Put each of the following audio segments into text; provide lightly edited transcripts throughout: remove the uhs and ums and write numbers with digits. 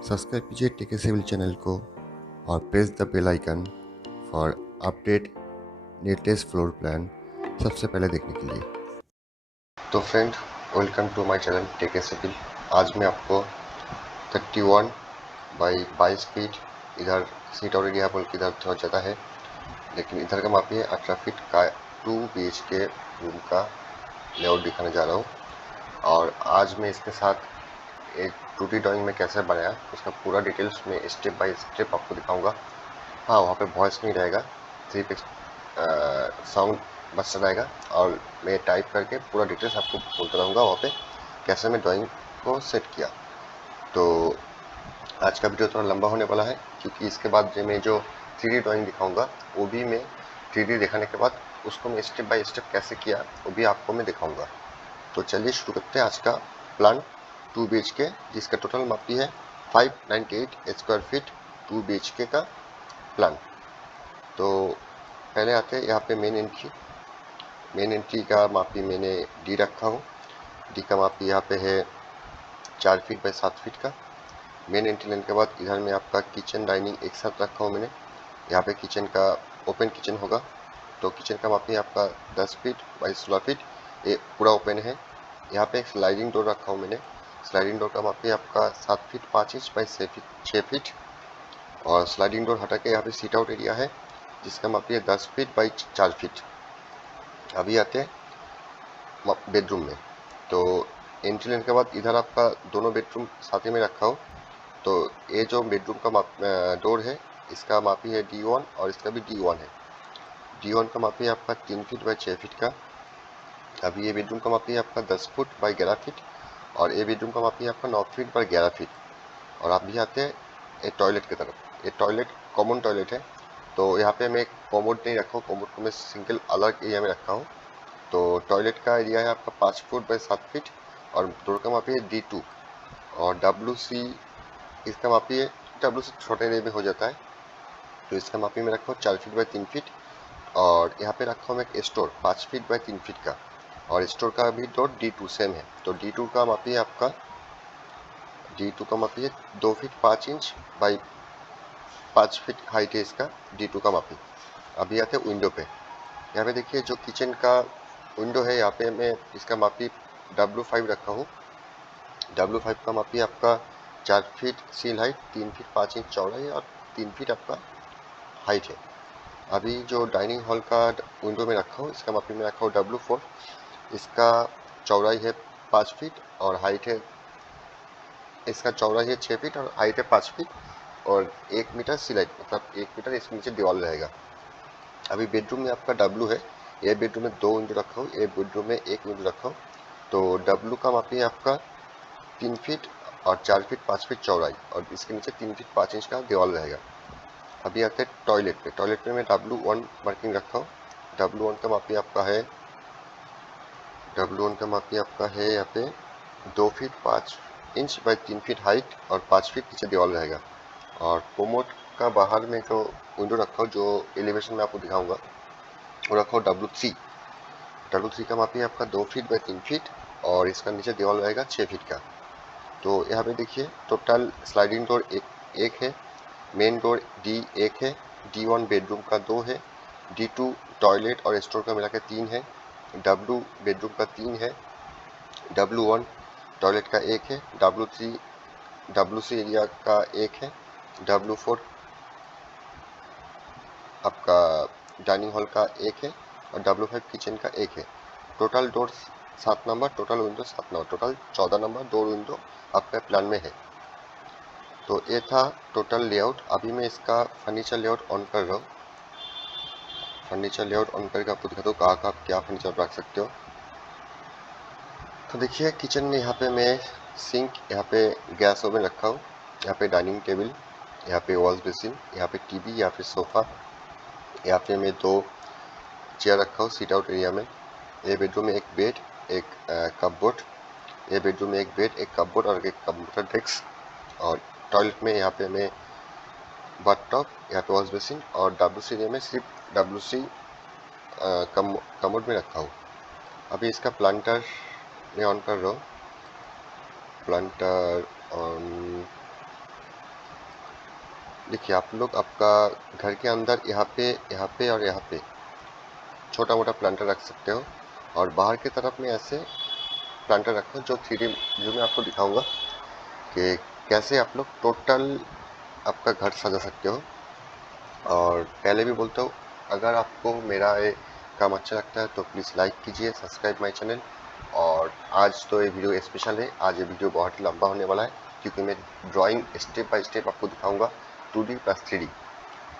Subscribe कीजिए टेके civil channel को और press the bell icon for update latest floor plan सबसे पहले देखने के लिए। तो friend, welcome to my channel tech civil. आज मैं आपको 31 बाई 22 फीट, इधर सीट ऑलरेडी यहाँ बोल के इधर थोड़ा ज़्यादा है, लेकिन इधर का मापी है 18 फीट का 2 BHK रूम का लेआउट दिखाने जा रहा हूँ। और आज मैं इसके साथ एक 2D ड्राइंग में कैसे बनाया उसका पूरा डिटेल्स में स्टेप बाय स्टेप आपको दिखाऊंगा। हाँ, वहाँ पे वॉइस नहीं रहेगा, सिर्फ एक साउंड बस रहेगा और मैं टाइप करके पूरा डिटेल्स आपको बोलता रहूँगा वहाँ पे कैसे मैं ड्राइंग को सेट किया। तो आज का वीडियो थोड़ा लंबा होने वाला है, क्योंकि इसके बाद जो मैं जो 3D ड्राइंग दिखाऊंगा वो भी मैं 3D दिखाने के बाद उसको मैं स्टेप बाय स्टेप कैसे किया वो भी आपको मैं दिखाऊंगा। तो चलिए शुरू करते हैं आज का प्लान 2 BHK, जिसका टोटल मापी है 598 स्क्वायर फीट 2 BHK का प्लान। तो पहले आते हैं यहाँ पे मेन एंट्री का मापी मैंने डी रखा हूँ। डी का मापी यहाँ पे है 4 फीट बाई 7 फीट का। मेन एंट्री लेने के बाद इधर में आपका किचन डाइनिंग एक साथ रखा हूँ मैंने। यहाँ पे किचन का ओपन किचन होगा, तो किचन का मापी आपका 10 फीट बाई 16 फीट, ये पूरा ओपन है। यहाँ पे एक स्लाइडिंग डोर रखा हूँ मैंने। स्लाइडिंग डोर का मापी आपका 7 फीट 5 इंच बाई 6 फीट। और स्लाइडिंग डोर हटा के यहाँ पे सीट आउट एरिया है, जिसका मापी है 10 फीट बाई 4 फीट। अभी आते हैं बेडरूम में। तो एंट्री लेने के बाद इधर आपका दोनों बेडरूम साथ ही में रखा हो। तो ये जो बेडरूम का डोर है, इसका मापी है D1 और इसका भी D1 है। D1 का मापी है आपका 3 फीट बाई 6 फीट का। अभी ये बेडरूम का मापी है आपका 10 फुट बाई 11 फीट और ये बेडरूम का मापी है आपका 9 फीट बाई 11 फीट। और अभी आते हैं ये टॉयलेट की तरफ। ये टॉयलेट कॉमन टॉयलेट है, तो यहाँ पे मैं कॉमोड नहीं रखा हूँ, कॉमोड को मैं सिंगल अलग एरिया में रखा हूँ। तो टॉयलेट का एरिया है आपका 5 फुट बाई 7 फीट और डोर का मापी है D2 और WC इसका मापी है, WC छोटे एरिया में हो जाता है, तो इसका मापी में रखा हूँ 4 फीट बाई 3 फीट। और यहाँ पे रखा हूँ मैं एक स्टोर 5 फीट बाई 3 फीट का, और स्टोर का भी डोर D2 सेम है। तो D2 का मापी है आपका, D2 का मापी है 2 feet 5 inch by 5 feet height है इसका D2 का मापी। अभी आते हैं विंडो पे। यहाँ पे देखिए जो किचन का विंडो है, यहाँ पे मैं इसका मापी W5 रखा हूँ। W5 का मापी आपका 4 feet seal height, 3 feet 5 inch चौड़ाई और 3 फीट आपका हाइट है। अभी जो डाइनिंग हॉल का विंडो में रखा हूँ, इसका मापी में रखा हूँ W4। इसका चौड़ाई है 5 फीट और हाइट है, इसका चौड़ाई है 6 फीट और हाइट है 5 फीट और 1 मीटर सिलाई, मतलब 1 मीटर इसके नीचे दीवार रहेगा। अभी बेडरूम में आपका W है, ये बेडरूम में 2 विंडो रखा हूँ, ये बेडरूम में 1 विंडो रखा हूँ। तो W का मापी है आपका 3 फीट और 4 फीट 5 फीट चौड़ाई और इसके नीचे 3 फीट 5 इंच का दीवार रहेगा। अभी आते हैं टॉयलेट पे। टॉयलेट पे मैं W1 मार्किंग रखा हूँ। W1 का मापी आपका है, W1 का मापी आपका है यहाँ पे 2 feet 5 inch by 3 feet height और 5 फीट नीचे दीवार रहेगा। और कोमोड का बाहर में जो विंडो रखा हूँ, जो एलिवेशन में आपको दिखाऊंगा, वो रखा हूँ W3। W3 का मापी आपका 2 फीट बाई 3 फीट और इसका नीचे दीवार रहेगा 6 फीट का। तो यहाँ पे देखिए टोटल स्लाइडिंग डोर एक है, मेन डोर D1 है, D1 बेडरूम का 2 है, D2 टॉयलेट और स्टोर का मिला के 3 है, W बेडरूम का 3 है, W1 टॉयलेट का 1 है, W3 WC एरिया का 1 है, W4 आपका डाइनिंग हॉल का 1 है और W5 किचन का 1 है। Total door 7 number, total window 7 number, total 14 number door window आपका प्लान में है। तो ये था टोटल लेआउट। अभी मैं इसका फर्नीचर लेआउट ऑन कर रहा हूँ। फर्नीचर लेआउट ऑन करके आपको दिखाता हूँ कहाँ कहाँ आप क्या फर्नीचर रख सकते हो। तो देखिए किचन में यहाँ पे मैं सिंक, यहाँ पे गैस ओवन रखा हूँ, यहाँ पे डाइनिंग टेबल, यहाँ पे वॉश बेसिन, यहाँ पे टीवी, यहाँ पे सोफ़ा, यहाँ पे मैं 2 चेयर रखा हूँ सीट आउट एरिया में। ये बेडरूम में एक बेड, एक कपबोर्ड, ये बेडरूम में एक बेड, एक कपबोर्ड और एक कंप्यूटर डेस्क। और टॉयलेट में यहाँ पे मैं बाथटब, यहाँ पे वॉश बेसिन और WC एरिया में सिर्फ WC कमोड में रखा हूँ। अभी इसका प्लांटर मैं ऑन कर रहा हूँ। प्लांटर ऑन, देखिए आप लोग आपका घर के अंदर यहाँ पे और यहाँ पे छोटा मोटा प्लांटर रख सकते हो, और बाहर की तरफ में ऐसे प्लांटर रखो जो 3D व्यू में आपको दिखाऊंगा कि कैसे आप लोग टोटल आपका घर सजा सकते हो। और पहले भी बोलता हूँ, अगर आपको मेरा ये काम अच्छा लगता है तो प्लीज़ लाइक कीजिए, सब्सक्राइब माई चैनल। और आज तो ये वीडियो स्पेशल है, आज ये वीडियो बहुत ही लंबा होने वाला है क्योंकि मैं ड्राइंग स्टेप बाय स्टेप आपको दिखाऊंगा 2D प्लस 3D।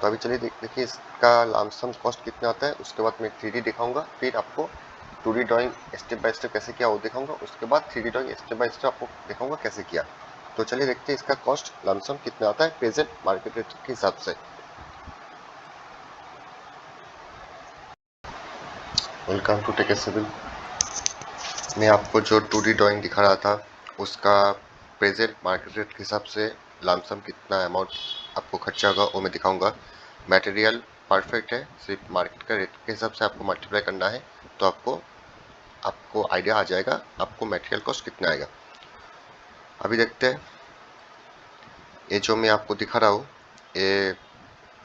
तो अभी चलिए देखिए इसका लमसम कॉस्ट कितना आता है, उसके बाद मैं 3D दिखाऊंगा, फिर आपको 2D drawing step by step कैसे किया वो दिखाऊंगा, उसके बाद 3D drawing step by step आपको दिखाऊंगा कैसे किया। तो चलिए देखते हैं इसका कॉस्ट लमसम कितना आता है प्रेजेंट मार्केट रेट के हिसाब से। Welcome to tech civil. मैं आपको जो 2D ड्राइंग दिखा रहा था उसका प्रेजेंट मार्केट रेट के हिसाब से लमसम कितना अमाउंट आपको खर्चा होगा वो मैं दिखाऊंगा। मटेरियल परफेक्ट है, सिर्फ मार्केट का रेट के हिसाब से आपको मल्टीप्लाई करना है तो आपको आइडिया आ जाएगा आपको मटेरियल कॉस्ट कितना आएगा। अभी देखते हैं, ये जो मैं आपको दिखा रहा हूँ ये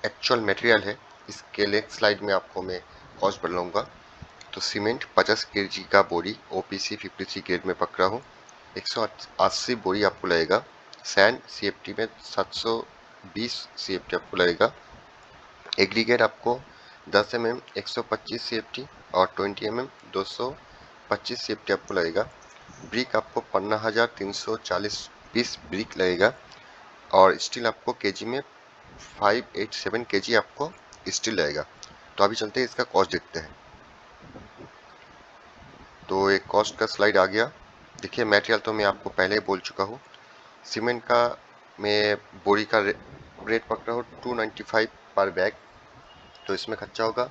एक्चुअल मटेरियल है। इसके नेक्स्ट स्लाइड में आपको मैं कॉस्ट बताऊंगा। तो सीमेंट 50 kg का बोरी OPC 53 ग्रेड में पकड़ा हूँ, 180 बोरी आपको लगेगा। सैंड CFT में 720 CFT आपको लगेगा। एग्रीगेट आपको 10 mm 125 CFT और 20 mm 225 CFT आपको लगेगा। ब्रिक आपको 15,340 पीस ब्रिक लगेगा। और स्टील आपको केजी में 587 kg आपको स्टील लगेगा। तो अभी चलते हैं इसका कॉस्ट देखते हैं। तो एक कॉस्ट का स्लाइड आ गया। देखिए मटेरियल तो मैं आपको पहले ही बोल चुका हूँ। सीमेंट का मैं बोरी का रेट पकड़ा हूँ 295 पर बैग, तो इसमें खर्चा होगा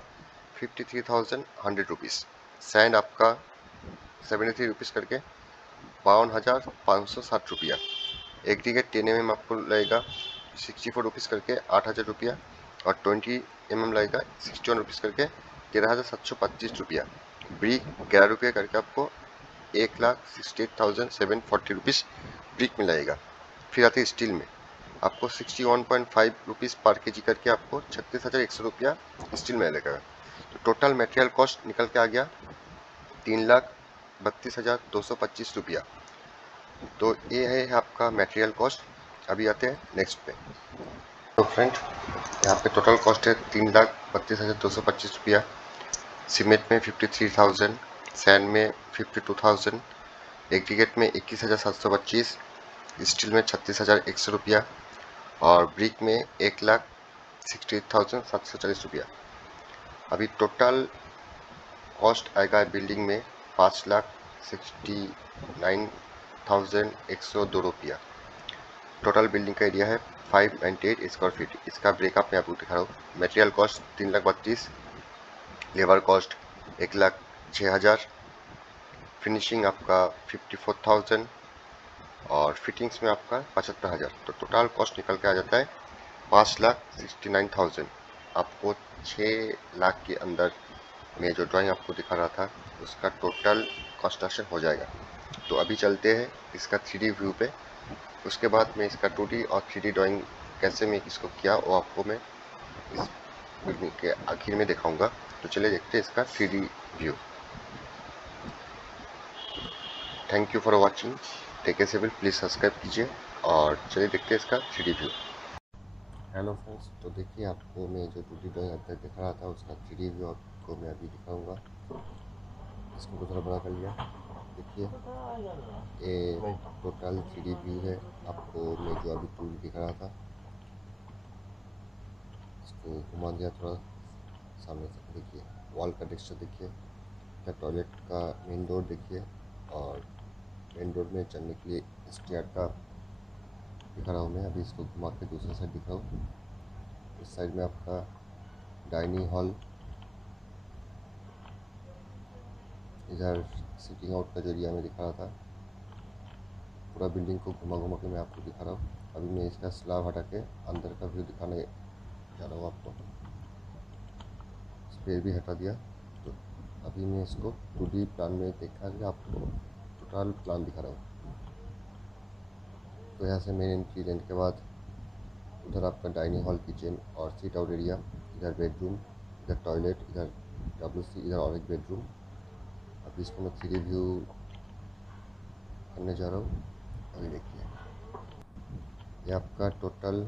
53,100 रुपीज़। सैंड आपका 73 रुपीज़ करके 52,560 रुपया। एग्रीगेट 10 mm आपको लगेगा 64 रुपीज़ करके 8,000 रुपया। और 20 mm लगेगा 61 रुपीज़ करके 13,725 रुपया। ब्रिक 11 रुपये करके आपको 1,68,740 रुपीज़ ब्रिक में लगेगा। फिर आते हैं स्टील में, आपको 61.5 रुपीज़ पर केजी करके आपको 36,100 रुपया स्टील में लगेगा। तो टोटल मटेरियल कॉस्ट निकल के आ गया 3,32,225 रुपया। तो ये है आपका मटेरियल कॉस्ट। अभी आते हैं नेक्स्ट पे। तो फ्रेंड यहाँ पे टोटल कॉस्ट है 3,32,225 रुपया। सीमेंट में 53,000, सैंड में 52,000, एग्रीगेट में 21,725, स्टील में 36,100 रुपया और ब्रिक में 1,68,740 रुपया। अभी टोटल कॉस्ट आएगा बिल्डिंग में 5,69,102 रुपया। टोटल बिल्डिंग का एरिया है 598 स्क्वायर फीट। इसका ब्रेकअप मैं आपको दिखा रहा हूँ। Material cost 3,32,000, labour cost 1,06,000, finishing आपका 54,000 और फिटिंग्स में आपका 75,000। तो टोटल कॉस्ट निकल के आ जाता है 5,69,000। आपको 6 लाख के अंदर में जो ड्राइंग आपको दिखा रहा था उसका टोटल कंस्ट्रक्शन हो जाएगा। तो अभी चलते हैं इसका 3D व्यू पे, उसके बाद मैं इसका 2D और 3D ड्राइंग कैसे मैं इसको किया वो आपको मैं इस वीडियो के आखिर में दिखाऊंगा। तो चलिए देखते हैं इसका 3D view. Thank you for watching tech a civil, please subscribe कीजिए और चलिए देखते हैं इसका 3D व्यू। हेलो फ्रेंड्स, तो देखिए आपको मैं जो 2D ड्राइंग अब तक दिखा रहा था उसका 3D व्यू आपको मैं अभी दिखाऊंगा। इसको थोड़ा बड़ा कर लिया। देखिए ये टोटल 3D व्यू है। आपको मैं जो अभी 2D दिखा रहा था इसको घुमा दिया थोड़ा सामने से। देखिए वॉल का टेक्सचर देखिए, या टॉयलेट का मेन डोर देखिए, और मेन डोर में चलने के लिए स्टेयर का दिखा रहा हूँ मैं। अभी इसको घुमा के दूसरे साइड दिखा रहा हूँ। इस साइड में आपका डाइनिंग हॉल, इधर सिटिंग आउट का जो एरिया में दिखा रहा था। पूरा बिल्डिंग को घुमा घुमा के मैं आपको दिखा रहा हूँ। अभी मैं इसका स्लैब हटा के अंदर का व्यू दिखाने जा रहा हूँ आपको। स्पेयर भी हटा दिया। तो अभी मैं इसको 2D प्लान में देखा कि आपको टोटल प्लान दिखा रहा हूँ। तो यहाँ से मेन एंट्री लेने के बाद उधर आपका डाइनिंग हॉल, किचन और सीट आउट एरिया, इधर बेडरूम, इधर टॉयलेट, इधर WC, इधर और एक बेडरूम। अभी इसको मैं 3D व्यू करने जा रहा हूँ। अभी देखिए ये आपका टोटल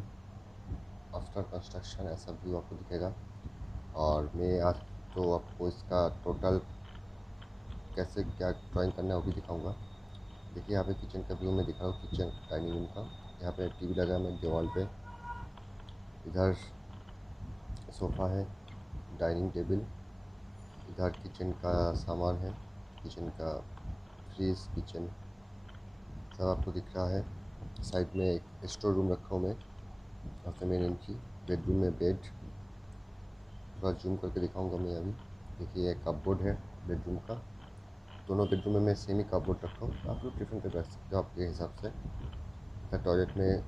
आफ्टर कंस्ट्रक्शन ऐसा व्यू आपको दिखेगा। और मैं आज तो आपको इसका टोटल कैसे क्या ड्राइंग करना है वो भी दिखाऊंगा। देखिए यहाँ पे किचन का व्यू मैं दिखा रहा हूँ, किचन डाइनिंग रूम का। यहाँ पे टीवी लगा है मैं दीवार पे। इधर सोफ़ा है, डाइनिंग टेबल, इधर किचन का सामान है, किचन का फ्रीज, किचन सब आपको दिख रहा है। साइड में एक स्टोर रूम रखा हूँ मैं, और से मेन एंट्री। बेडरूम में बेड, थोड़ा जूम करके दिखाऊंगा मैं अभी। देखिए एक कपबोर्ड है बेडरूम का। दोनों बेडरूम में मैं सेम ही कपबोर्ड रखा हूँ, आप लोग डिफरेंट कर रख सकते हो आपके हिसाब से। इधर टॉयलेट में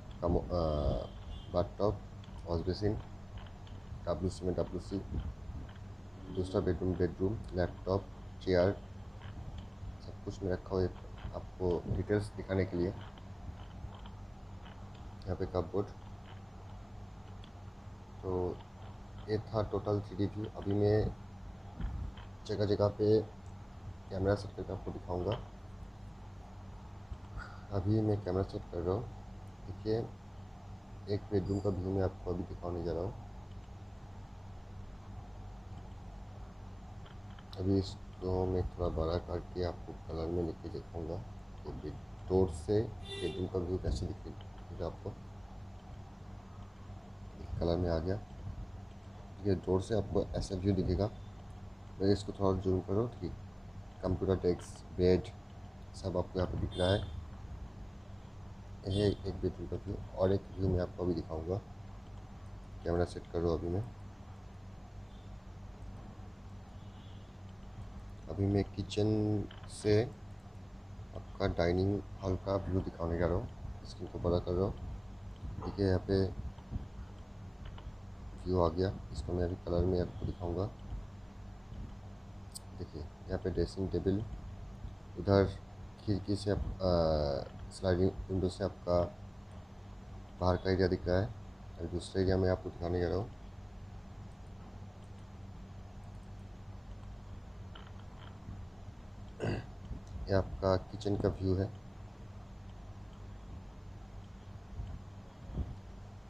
बाथटब, वॉश बेसिन, WC में WC। दूसरा बेडरूम लैपटॉप, चेयर, सब कुछ मैं रखा हुआ आपको डिटेल्स दिखाने के लिए। यहाँ पे कपबोर्ड। तो ये था टोटल 3D व्यू। अभी मैं जगह जगह पे कैमरा सेट करके आपको दिखाऊंगा। अभी मैं कैमरा सेट कर रहा हूँ। देखिए एक बेडरूम का व्यू मैं आपको अभी दिखाने जा रहा हूँ। अभी इसको मैं थोड़ा बड़ा करके आपको कलर में लेके दिखाऊंगा कि डोर से बेडरूम का व्यू कैसे दिखेगा आपको। कलर में आ गया। ये डोर से आपको ऐसा व्यू दिखेगा। मैं इसको थोड़ा जूम करो, ठीक। कंप्यूटर डेस्क, बेड सब आपको यहाँ पे दिख रहा है। यह एक बेडरूम का व्यू। और एक व्यू मैं आपको अभी दिखाऊंगा। कैमरा सेट करो अभी मैं। अभी मैं किचन से आपका डाइनिंग हॉल का व्यू दिखाने जा रहा हूँ। स्क्रीन को बड़ा कर रहा हूँ। ठीक है, यहाँ पे व्यू आ गया। इसको मैं अभी कलर में आपको दिखाऊंगा। देखिए यहाँ पे ड्रेसिंग टेबल, उधर खिड़की से स्लाइडिंग विंडो से आपका बाहर का एरिया दिख रहा है। और दूसरे एरिया में आपको दिखाने जा रहा हूँ। ये आपका किचन का व्यू है।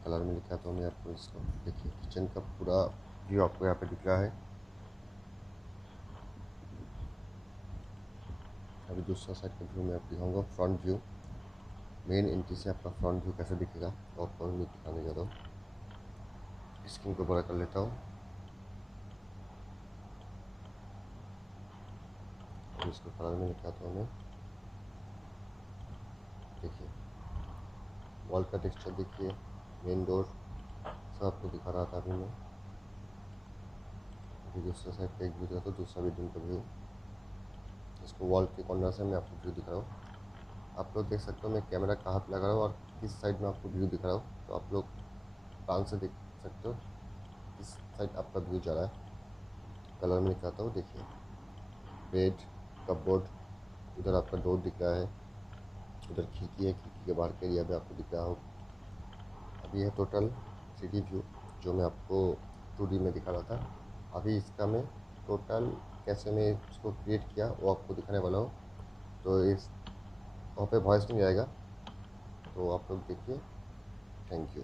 कलर में लिखा तो मैं आपको इसको देखिए किचन का पूरा व्यू आपको यहाँ पे दिख रहा है। अभी दूसरा साइड का व्यू मैं आपको दिखाऊंगा, फ्रंट व्यू। मेन एंट्री से आपका फ्रंट व्यू कैसे दिखेगा तो आपको मैं दिखाने जा रहा हूँ। स्क्रीन को बड़ा कर लेता हूँ। और इसको कलर में दिखाता हूँ मैं। देखिए वॉल का टेक्सचर देखिए, मेन डोर सब आपको दिखा रहा था अभी मैं। अभी दूसरा साइड का एक व्यू दिखाता हूँ, दूसरा बेडरूम का व्यू। इसको वॉल के कॉर्नर से मैं आपको व्यू दिखा रहा हूँ। आप लोग देख सकते हो मैं कैमरा कहाँ पे लगा रहा हूँ और किस साइड में आपको व्यू दिख रहा हूँ। तो आप लोग आराम से देख सकते हो किस साइड आपका व्यू जा रहा है। कलर में दिखाता हूँ। देखिए बेड, कपबोर्ड, उधर आपका डोर दिख रहा है, उधर खिड़की है, खिड़की के बाहर का एरिया भी आपको दिख रहा हो। अभी है टोटल 3D व्यू जो मैं आपको 2D में दिखा रहा था। अभी इसका मैं टोटल कैसे मैं इसको क्रिएट किया वो आपको दिखाने वाला हूँ। तो इस वहाँ पे वॉइस नहीं आएगा, तो आप लोग देखिए। Thank you.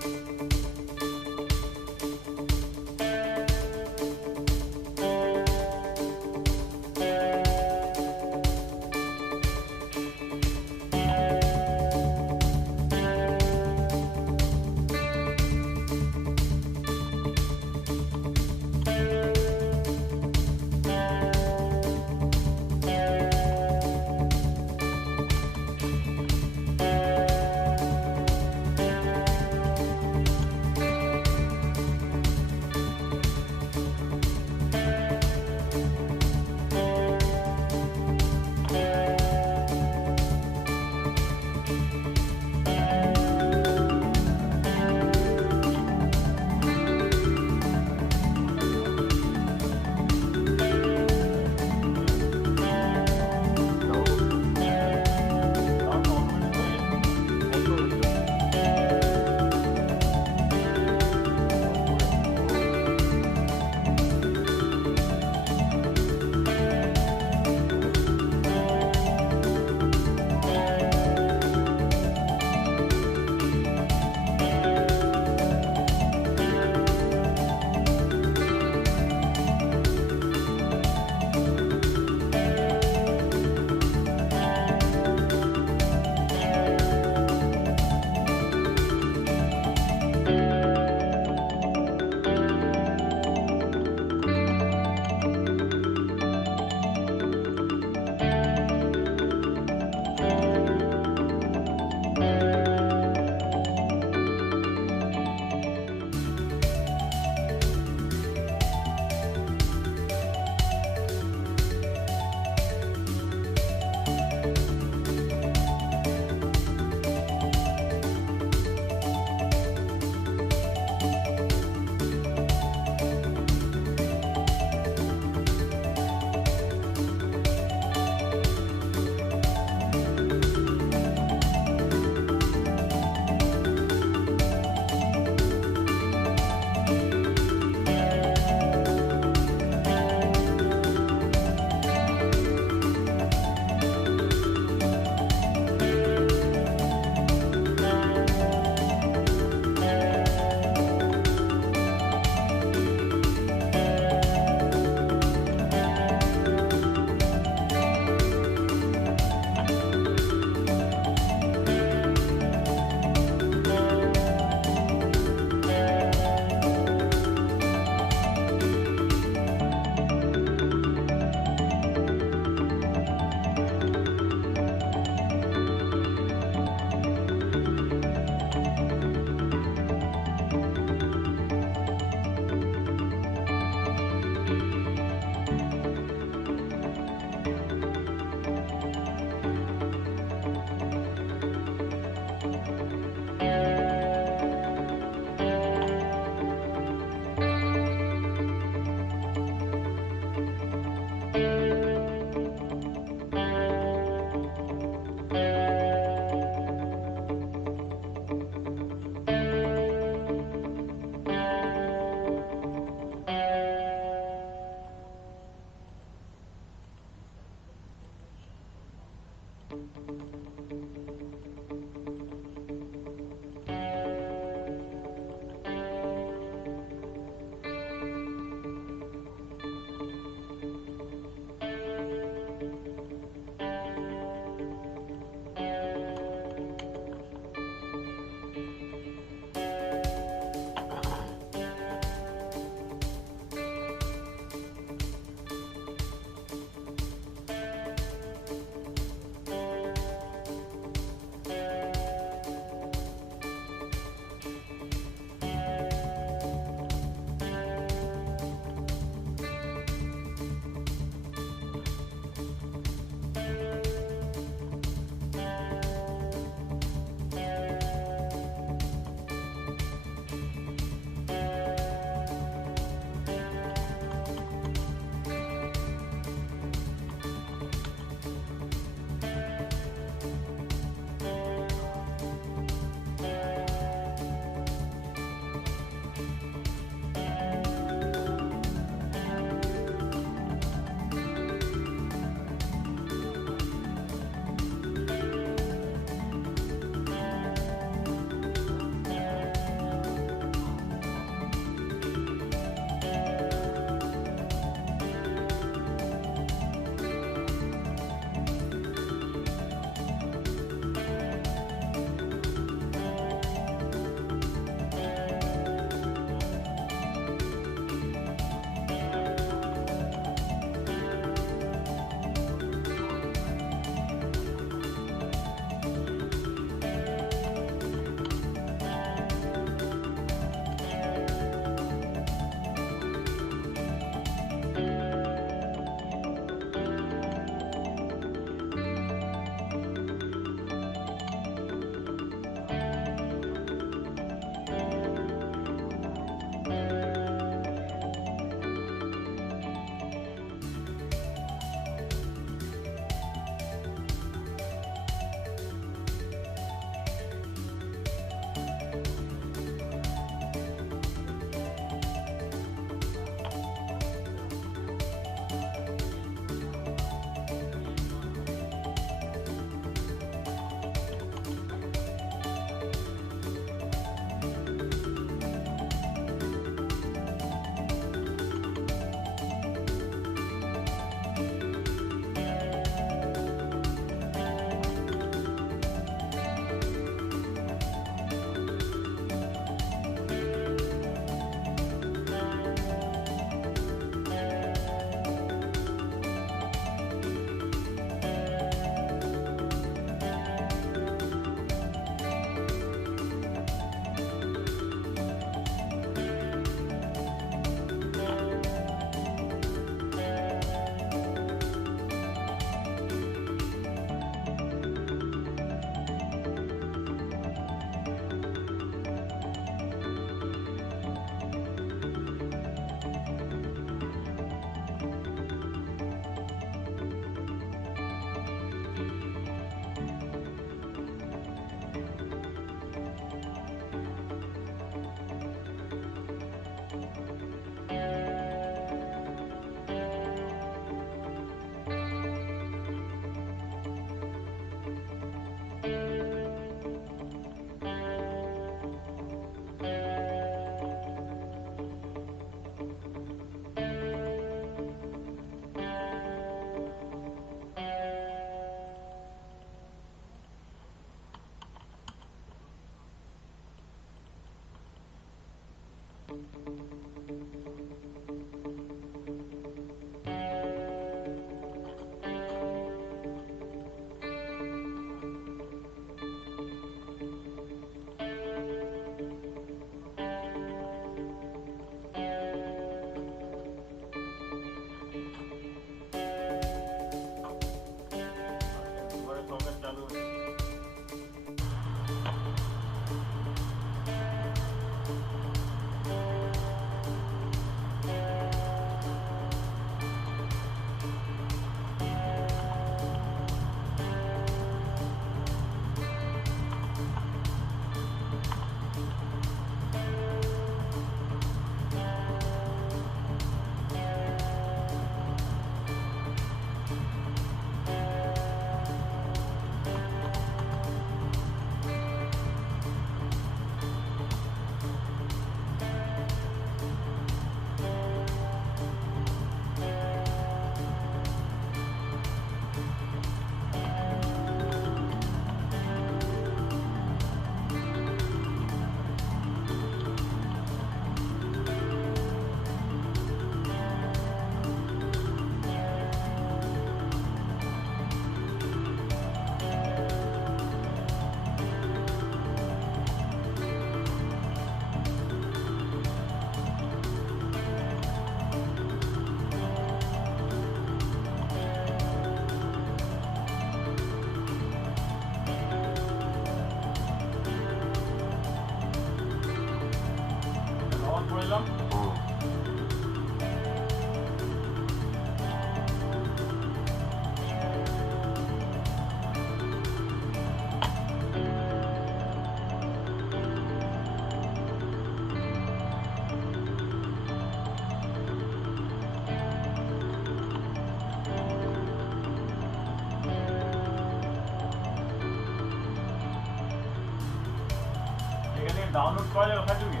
ডাউনলোড করা যাবে ফেসবুকে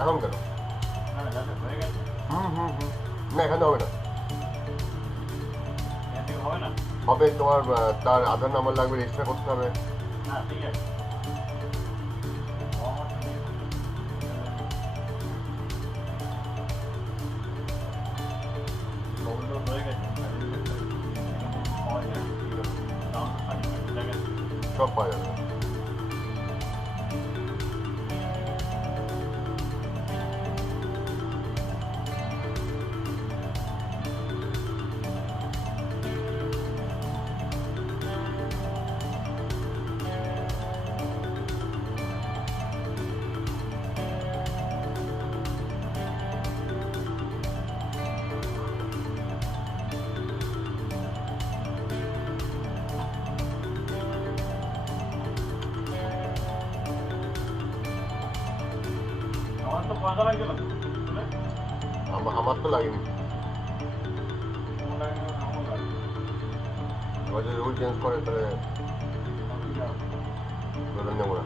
এখন কেন? না না যাবে হয়ে গেছে। না এখানে হবে না, এখান থেকে হবে না। হবে তোমার তার আধার নাম্বার লাগবে, রেজিস্টার করতে হবে। হ্যাঁ ঠিক আছে। ডাউনলোড হয়ে গেছে, সব পাওয়া যাবে। আমার তো পয়সা লাগবে না, আমার তো লাগেনি, আমার লাগবে না, আমার লাগবে। এবার যদি রুল চেঞ্জ করে তাহলে বেতন নেবো না।